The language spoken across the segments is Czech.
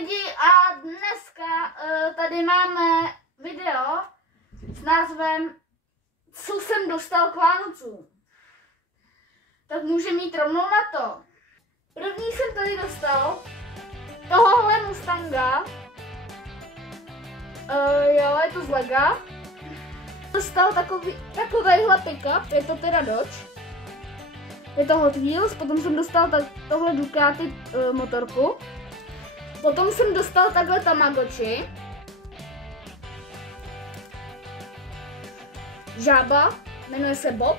lidi a dneska tady máme video s názvem Co jsem dostal k Vánocům. Tak můžeme jít rovnou na to. První jsem tady dostal tohohle Mustanga. Jo, je to z Lega. Dostal takovýhle pick-up, je to teda Dodge. Je to Hot Wheels, potom jsem dostal tohle Ducati motorku. Potom jsem dostal takhle Tamagotchi. Žába, jmenuje se Bob.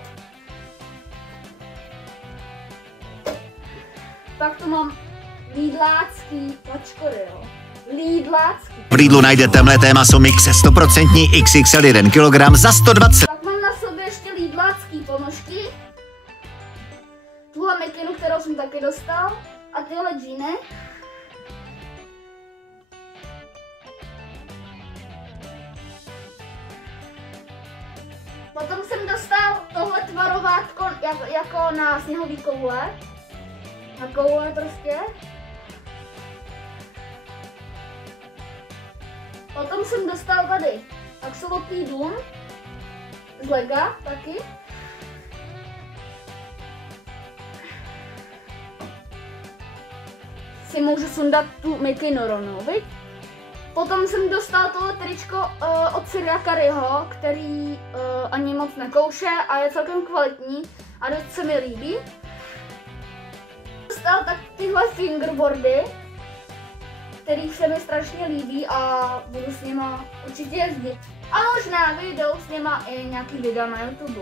Pak tu mám Lidlácký pačkory, jo. Lidlácký. V Lidlu najdete mleté maso mix 100% XXL 1 kg za 120. Pak mám na sobě ještě Lidlácký ponožky. Tuhle mikinu, kterou jsem taky dostal. A tyhle džíny. Potom jsem dostal tohle tvarovátko jako na sněhový koule. Na koule prostě. Potom jsem dostal tady axolotl dům z Lega taky. Si můžu sundat tu mikinu rovnou, viď? Potom jsem dostal tohle tričko od Cyria Curryho, který ani moc nekouše a je celkem kvalitní a dost se mi líbí. Dostal tak tyhle fingerboardy, který se mi strašně líbí a budu s nima určitě jezdit. A možná vyjdou s nima i nějaký videa na YouTube.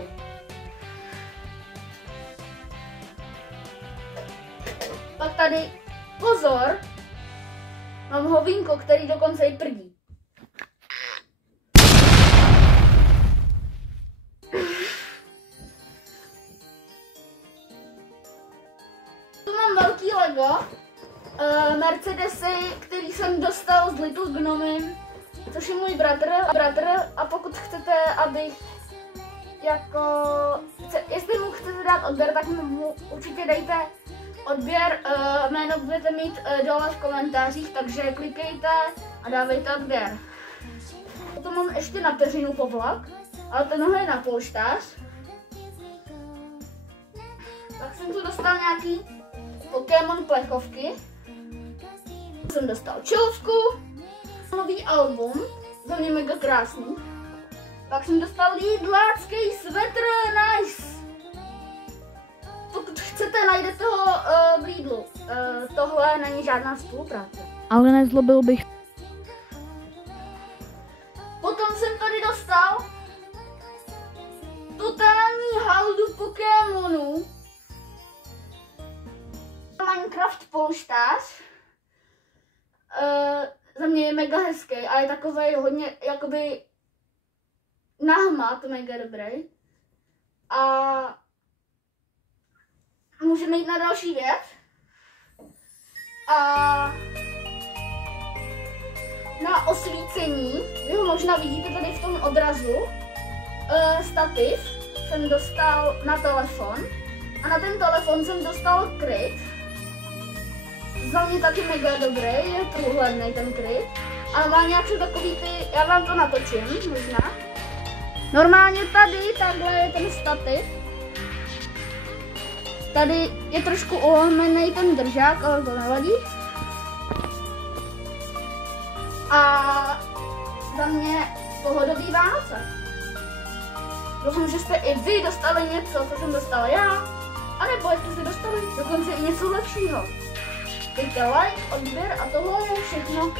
Pak tady, pozor, mám hovínko, který dokonce i prdí. Tu mám velký Lego, Mercedesy, který jsem dostal z Little Gnomem, což je můj bratr a pokud chcete, abych jestli mu chcete dát odběr, tak mu určitě dejte odběr, jméno budete mít dole v komentářích, takže klikejte a dávejte odběr. Potom mám ještě na peřinu povlak, ale tenhle je na polštář. Tak jsem tu dostal nějaký Pokémon plechovky. Jsem dostal čelůvku, nový album, za mě mega krásný. Pak jsem dostal Lidlácký svetr, nice. Pokud chcete, najdete ho v Lidlu. Tohle není žádná spolupráce. Ale nezlobil bych. Potom jsem tady dostal totální haldu Pokémonů. Minecraft polštář. Za mě je mega hezký a je takovej hodně jakoby nahmat, mega dobrý. A můžeme jít na další věc. A na osvícení, vy ho možná vidíte tady v tom odrazu, stativ jsem dostal na telefon a na ten telefon jsem dostal kryt. Za mě taky mega dobrý, je průhledný ten kryt. Ale má nějaké takový ty, já vám to natočím možná. Normálně tady, takhle je ten stativ. Tady je trošku ulomený ten držák, ale to nevadí. A za mě pohodový Vánoce. Doufám, že jste i vy dostali něco, co jsem dostala já. A nebo jste si dostali dokonce i něco lepšího. Dejte like, odběr a tohle je všechno.